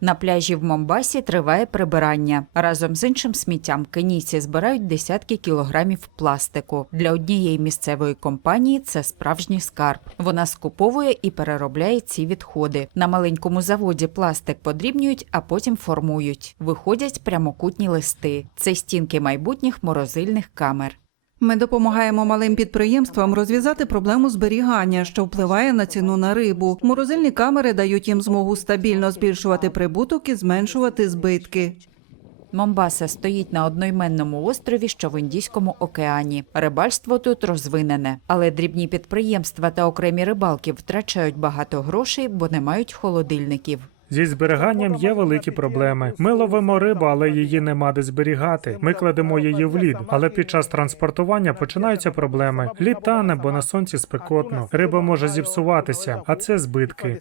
На пляжі в Момбасі триває прибирання. Разом з іншим сміттям кенійці збирають десятки кілограмів пластику. Для однієї місцевої компанії це справжній скарб. Вона скуповує і переробляє ці відходи. На маленькому заводі пластик подрібнюють, а потім формують. Виходять прямокутні листи. Це стінки майбутніх морозильних камер. Ми допомагаємо малим підприємствам розв'язати проблему зберігання, що впливає на ціну на рибу. Морозильні камери дають їм змогу стабільно збільшувати прибуток і зменшувати збитки. Момбаса стоїть на одноіменному острові, що в Індійському океані. Рибальство тут розвинене, але дрібні підприємства та окремі рибалки втрачають багато грошей, бо не мають холодильників. Зі зберіганням є великі проблеми. Ми ловимо рибу, але її нема де зберігати. Ми кладемо її в лід, але під час транспортування починаються проблеми. Лід тане, бо на сонці спекотно. Риба може зіпсуватися, а це збитки.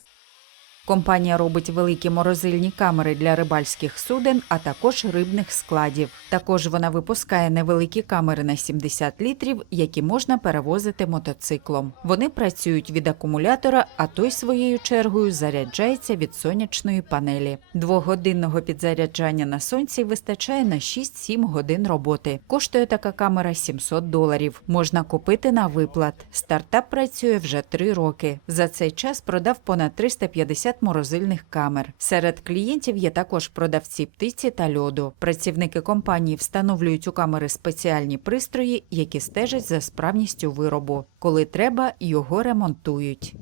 Компанія робить великі морозильні камери для рибальських суден, а також рибних складів. Також вона випускає невеликі камери на 70 літрів, які можна перевозити мотоциклом. Вони працюють від акумулятора, а той своєю чергою заряджається від сонячної панелі. Двогодинного підзаряджання на сонці вистачає на 6-7 годин роботи. Коштує така камера 700 доларів. Можна купити на виплат. Стартап працює вже три роки. За цей час продав понад 350 морозильних камер. Серед клієнтів є також продавці птиці та льоду. Працівники компанії встановлюють у камери спеціальні пристрої, які стежать за справністю виробу. Коли треба, його ремонтують.